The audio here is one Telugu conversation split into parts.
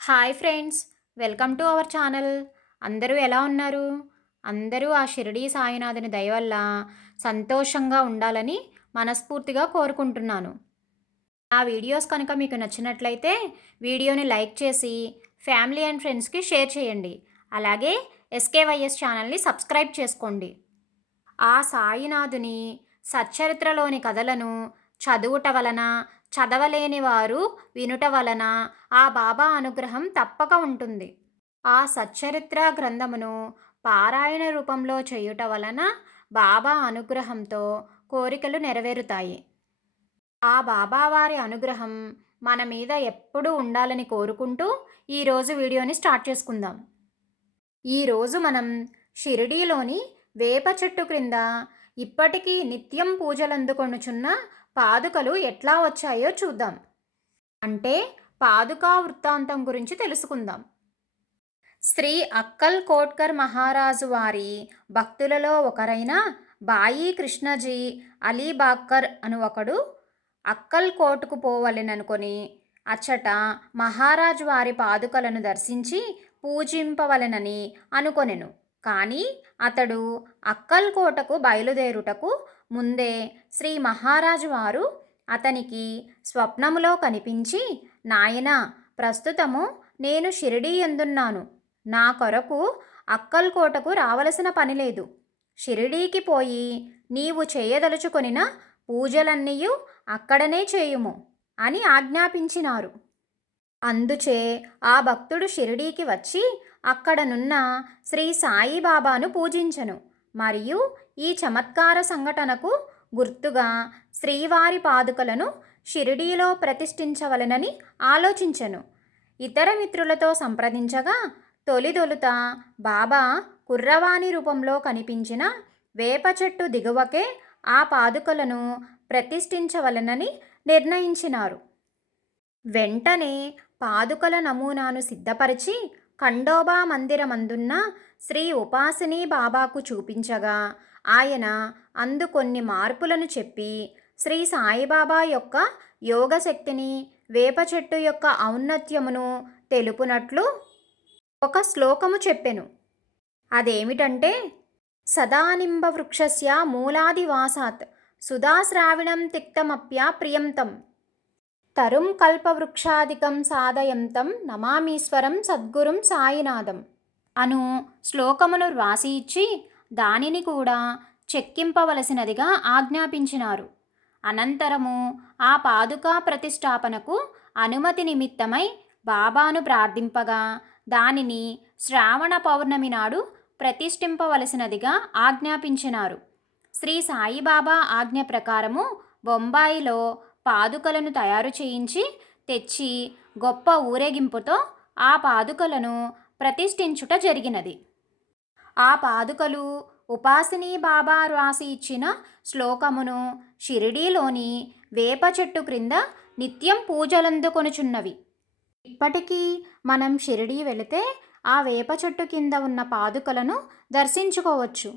Hi friends welcome to our channel. అందరూ ఎలా ఉన్నారు? అందరూ ఆ షిరిడీ సాయినాథుని దయవల్ల సంతోషంగా ఉండాలని మనస్ఫూర్తిగా కోరుకుంటున్నాను. ఆ వీడియోస్ కనుక మీకు నచ్చినట్లయితే వీడియోని లైక్ చేసి ఫ్యామిలీ అండ్ ఫ్రెండ్స్కి షేర్ చేయండి. అలాగే ఎస్కేవైఎస్ ఛానల్ని సబ్స్క్రైబ్ చేసుకోండి. ఆ సాయినాథుని సచ్చరిత్రలోని కథలను చదువుట వలన చదవలేని వారు వినుట వలన ఆ బాబా అనుగ్రహం తప్పక ఉంటుంది. ఆ సచ్చరిత్ర గ్రంథమును పారాయణ రూపంలో చేయుట వలన బాబా అనుగ్రహంతో కోరికలు నెరవేరుతాయి. ఆ బాబావారి అనుగ్రహం మన మీద ఎప్పుడూ ఉండాలని కోరుకుంటూ ఈరోజు వీడియోని స్టార్ట్ చేసుకుందాం. ఈరోజు మనం షిరిడీలోని వేప చెట్టు క్రింద ఇప్పటికీ నిత్యం పూజలందుకొనుచున్న పాదుకలు ఎట్లా వచ్చాయో చూద్దాం. అంటే పాదుకా వృత్తాంతం గురించి తెలుసుకుందాం. శ్రీ అక్కల్ కోట్కర్ మహారాజు వారి భక్తులలో ఒకరైన బాయి కృష్ణజీ అలీబాక్కర్ అను ఒకడు అక్కల్ కోటుకు పోవలెననుకొని అచ్చట మహారాజు వారి పాదుకలను దర్శించి పూజింపవలెనని అనుకొనెను. కానీ అతడు అక్కల్కోటకు బయలుదేరుటకు ముందే శ్రీ మహారాజు వారు అతనికి స్వప్నములో కనిపించి నాయన ప్రస్తుతము నేను షిరిడీ ఎందున్నాను? నా కొరకు అక్కల్కోటకు రావలసిన పని లేదు. షిరిడీకి పోయి నీవు చేయదలుచుకొనిన పూజలన్నీయు అక్కడనే చేయుము అని ఆజ్ఞాపించినారు. అందుచే ఆ భక్తుడు షిరిడీకి వచ్చి అక్కడనున్న శ్రీ సాయిబాబాను పూజించను. మరియు ఈ చమత్కార సంఘటనకు గుర్తుగా శ్రీవారి పాదుకలను షిరిడీలో ప్రతిష్ఠించవలనని ఆలోచించెను. ఇతర మిత్రులతో సంప్రదించగా తొలిదొలుత బాబా కుర్రవాణి రూపంలో కనిపించిన వేప చెట్టు దిగువకే ఆ పాదుకలను ప్రతిష్ఠించవలనని నిర్ణయించినారు. వెంటనే పాదుకల నమూనాను సిద్ధపరిచి ఖండోబా మందిరమందున్న శ్రీ ఉపాసిని బాబాకు చూపించగా ఆయన అందు కొన్ని మార్పులను చెప్పి శ్రీ సాయిబాబా యొక్క యోగశక్తిని వేప చెట్టు యొక్క ఔన్నత్యమును తెలుపునట్లు ఒక శ్లోకము చెప్పెను. అదేమిటంటే సదానింబ వృక్షస్య మూలాదివాసాత్ సుధాశ్రావిణం తిక్తమప్య ప్రియంతం. తరుం కల్పవృక్షాదికం సాధయంతం నమామీశ్వరం సద్గురుం సాయినాథం. అను శ్లోకమును వ్రాసి ఇచ్చి దానిని కూడా చెక్కింపవలసినదిగా ఆజ్ఞాపించినారు. అనంతరము ఆ పాదుకా ప్రతిష్టాపనకు అనుమతి నిమిత్తమై బాబాను ప్రార్థింపగా దానిని శ్రావణ పౌర్ణమి నాడు ప్రతిష్ఠింపవలసినదిగా ఆజ్ఞాపించినారు. శ్రీ సాయిబాబా ఆజ్ఞ ప్రకారము బొంబాయిలో పాదుకలను తయారు చేయించి తెచ్చి గొప్ప ఊరేగింపుతో ఆ పాదుకలను ప్రతిష్ఠించుట జరిగినది. ఆ పాదుకలు ఉపాసిని బాబా రాసి ఇచ్చిన శ్లోకమును షిరిడీలోని వేప చెట్టు క్రింద నిత్యం పూజలందుకొనుచున్నవి ఇప్పటికీ మనం షిరిడీ వెళితే ఆ వేప చెట్టు కింద ఉన్న పాదుకలను దర్శించుకోవచ్చు.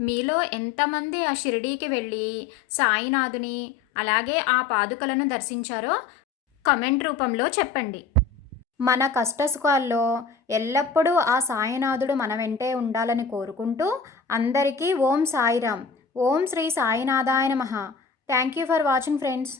మీలో ఎంతమంది ఆ షిరిడీకి వెళ్ళి సాయినాథుని అలాగే ఆ పాదుకలను దర్శించారో కమెంట్ రూపంలో చెప్పండి. మన కష్టసుఖాల్లో ఎల్లప్పుడూ ఆ సాయినాథుడు మన వెంటే ఉండాలని కోరుకుంటూ అందరికీ ఓం సాయిరామ్. ఓం శ్రీ సాయినాథాయ నమ. Thank you for watching friends